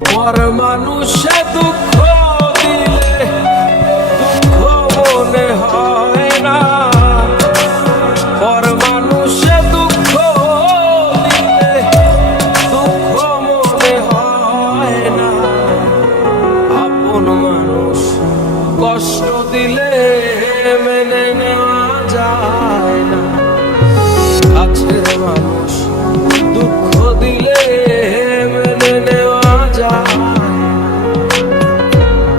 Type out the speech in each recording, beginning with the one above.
পর মানুষে দুঃখ দিলে দুঃখ মনে হয় না, পর মানুষে দুঃখ দিলে দুঃখ মনে হয় না, আপন মানুষ কষ্ট দিলে মেনে নেওয়া যায় না, কাছের মানুষ দুঃখ দিলে মেনে নেওয়া যায় না,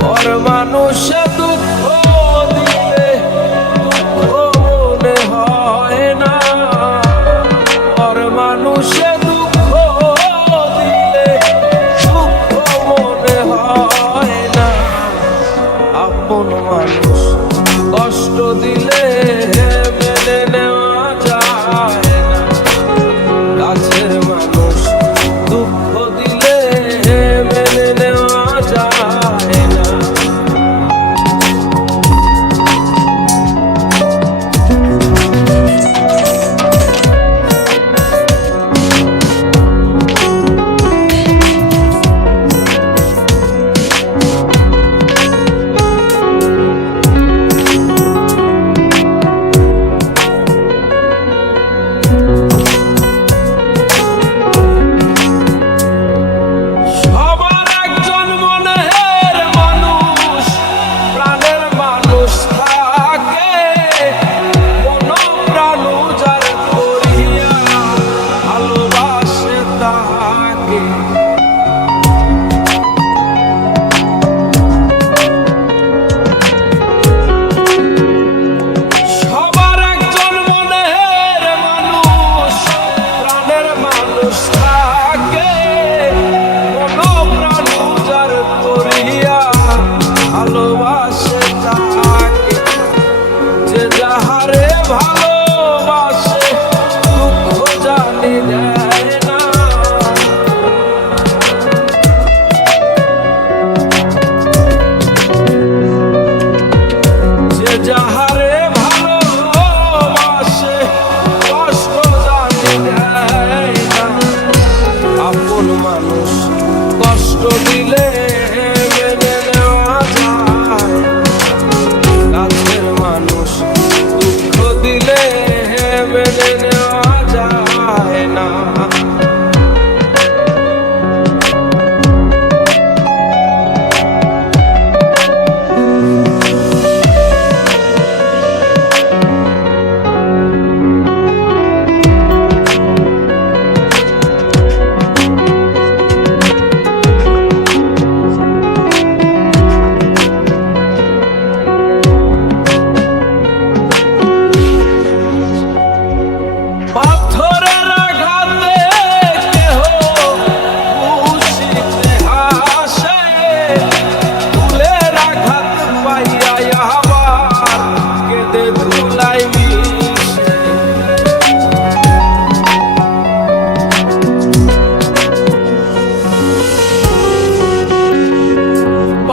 পর মানুষে দুঃখ দিলে দুঃখ মনে হয় না, পর মানুষে দুঃখ দিলে দুঃখ মনে হয় না, আপন মানুষ কষ্ট দিলে মেনে নেওয়া যায় না, কাছের মানুষ দুঃখ দিলে মেনে নেওয়া যায় না। যাহারে ভালোবাসে কষ্ট জানি দেয় না, আপন মানুষ কষ্ট দিলে মেনে নেওয়া যায়, কাছের মানুষ দুঃখ দিলে মেনে নেওয়া যায় না।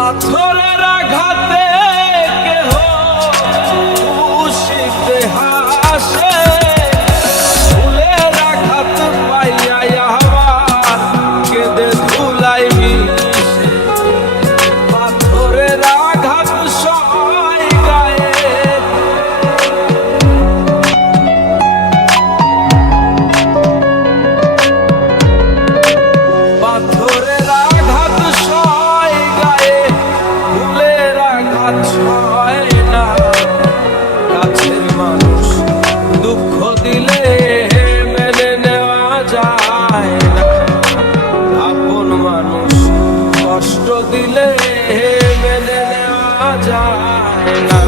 পাথরের আঘাতে কেহ খুশিতে হাসে, ফুলের আঘাত পাইয়া আবার কেঁদে ধুলাই মিশে, পাথরের আঘাত সয় গায়ে, পাথরের আঘাত সয় গায়ে, ফুলের আঘাত সয় না, কাছের মানুষ দুঃখ দিলে মেনে নেওয়া যায় না, আপন মানুষ কষ্ট দিলে মেনে নেওয়া যায় না।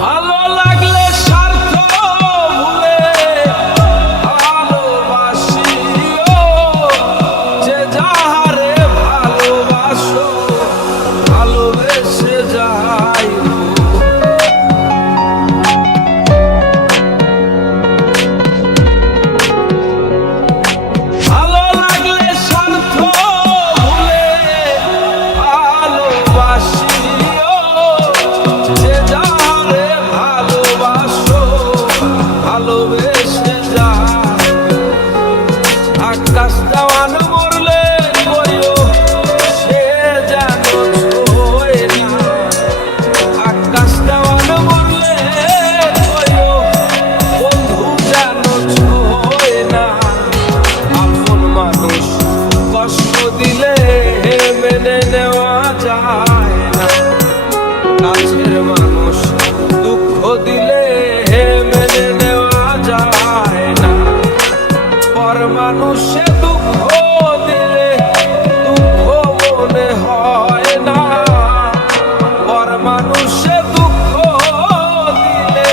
ভালো লাগলে স্বার্থ কাছের মানুষ দুঃখ দিলে মেনে নেওয়া যায় না, পর মানুষে দুঃখ দিলে দুঃখ মনে হয় না, পর মানুষে দুঃখ দিলে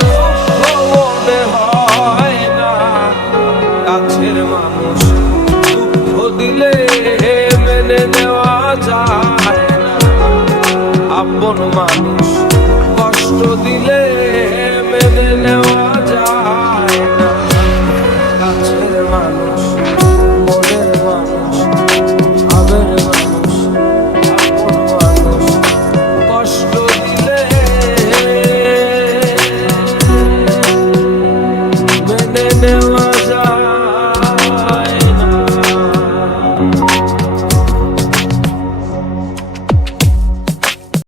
দুঃখ মনে হয় না, কাছের মানুষ দুঃখ দিলে মেনে নেওয়া যায় না, আপন মানুষ কষ্ট দিলে মেনে নেওয়া যায় না, কাছের মানুষ